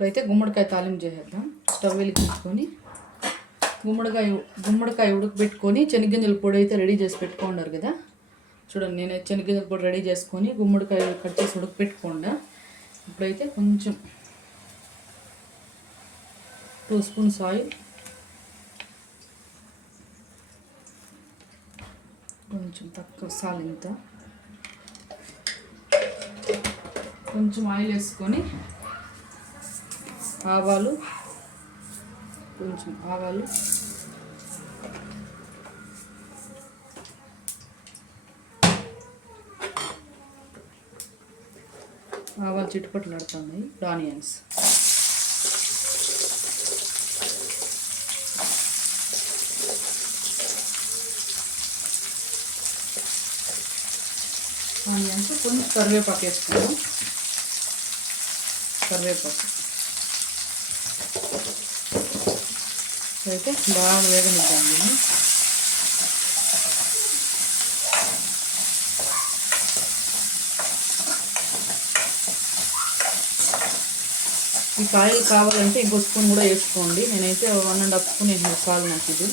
ఇప్పుడైతే గుమ్మడికాయ తాలింపు చేసేద్దాం. స్టవ్ వెలిగించుకొని గుమ్మడికాయ ఉడకబెట్టుకొని శనగగింజల పొడి అయితే రెడీ చేసి పెట్టుకున్నారు కదా. చూడండి, నేను శనగగింజల పొడి రెడీ చేసుకొని గుమ్మడికాయ కట్ చేసి ఉడకపెట్టుకోండా. ఇప్పుడైతే కొంచెం 2 స్పూన్స్ ఆయిల్, కొంచెం తక్కువ సాలింత, కొంచెం ఆయిల్ వేసుకొని ఆవాలు, కొంచెం ఆవాలు, చిట్టుపట్లాడుతున్నాయి. ఆనియన్స్, కొంచెం కరివేపాకు వేసుకున్నాం. కరివేపాకు అయితే బాగా వేగనిద్దాం. దీన్ని ఈ కాయలు కావాలంటే ఇంకో స్పూన్ కూడా వేసుకోండి. నేనైతే 1.5 స్పూన్ వేసిన చాలు నాకు ఇది.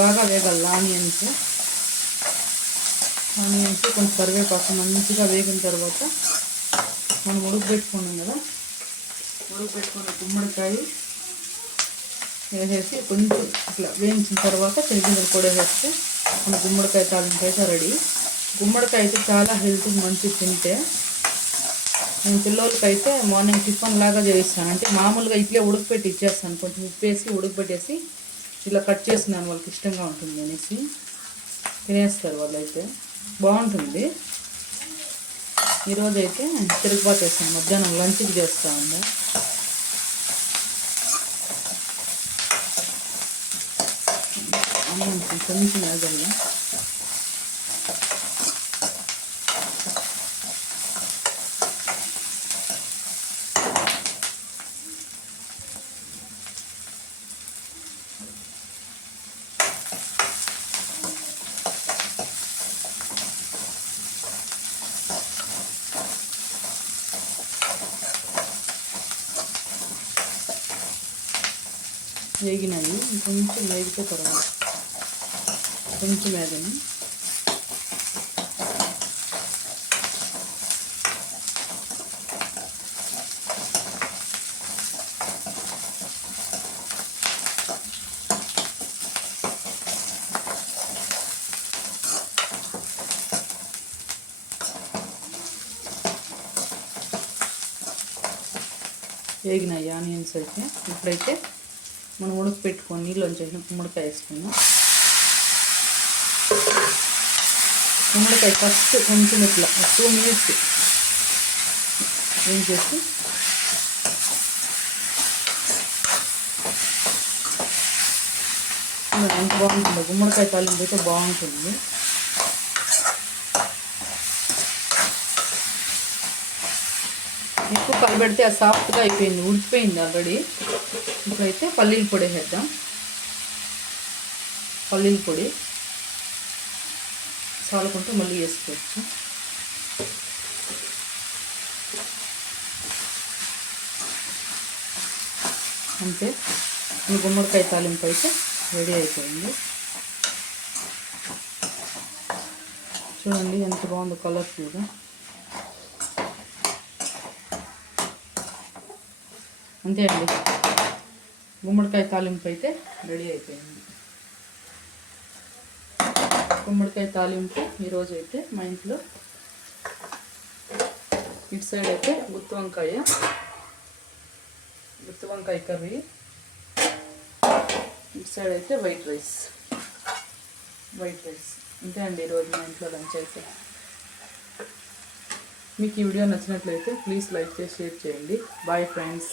బాగా వేగాలి ఆనియన్స్. కొంచెం కరివేపాకు మంచిగా వేగిన తర్వాత మనం ఉడకబెట్టుకున్నాం కదా, ఉడకబెట్టుకున్న గుమ్మడికాయ వేసేసి కొంచెం ఇట్లా వేయించిన తర్వాత శనగగింజల పొడి వేస్తే మన గుమ్మడికాయ తాలింపు అయితే రెడీ. గుమ్మడికాయ అయితే చాలా హెల్త్కి మంచిది తింటే. నేను పిల్లలకి అయితే మార్నింగ్ టిఫిన్ లాగా చేయిస్తాను. అంటే మామూలుగా ఇట్లే ఉడకపెట్టి ఇచ్చేస్తాను. కొంచెం ఉప్పేసి ఉడకపెట్టేసి ఇలా కట్ చేసినాను, వాళ్ళకి ఇష్టంగా ఉంటుంది అనేసి తినేస్తారు వాళ్ళు. అయితే బాగుంటుంది. ఈరోజు అయితే తిరుగుబాటు చేస్తాను, మధ్యాహ్నం లంచ్కి చేస్తూ ఉందా. కొంచెం వేగల్లా వేగినాయి. కొంచెం వేగితే తర్వాత కొంచెం వేగని వేగినాయి ఆనియన్స్ అయితే. ఇప్పుడైతే మనం ఉడకపెట్టుకొని నీళ్ళలోంచి గుమ్మడికాయ వేసుకున్నాం. గుమ్మడికాయ ఫస్ట్ కొంచెం ఇట్లా 2 మినిట్స్ ఏం చేసి ఎంత బాగుంటుందో. గుమ్మడికాయ తాలింపు అయితే బాగుంటుంది. ఎక్కువ కలబెడితే అది సాఫ్ట్గా అయిపోయింది, ఉడికిపోయింది ఆల్రెడీ. ఇప్పుడైతే పల్లీల పొడి వేద్దాం. పల్లీల పొడి చాలుకుంటూ మళ్ళీ వేసుకోవచ్చు. అంతే, ఈ గుమ్మడికాయ తాలింపు అయితే రెడీ అయిపోయింది. చూడండి ఎంత బాగుందో కలర్ఫుల్గా. అంతే అండి, గుమ్మడికాయ తాలింపు అయితే రెడీ అయిపోయింది. గుమ్మడికాయ తాలింపు ఈరోజు అయితే మా ఇంట్లో. ఇటు సైడ్ అయితే గుత్తి వంకాయ కర్రీ, ఇటు సైడ్ అయితే వైట్ రైస్. అంతే అండి ఈరోజు మా ఇంట్లో లంచ్ అయితే. మీకు ఈ వీడియో నచ్చినట్లయితే ప్లీజ్ లైక్ చేసి షేర్ చేయండి. Bye friends.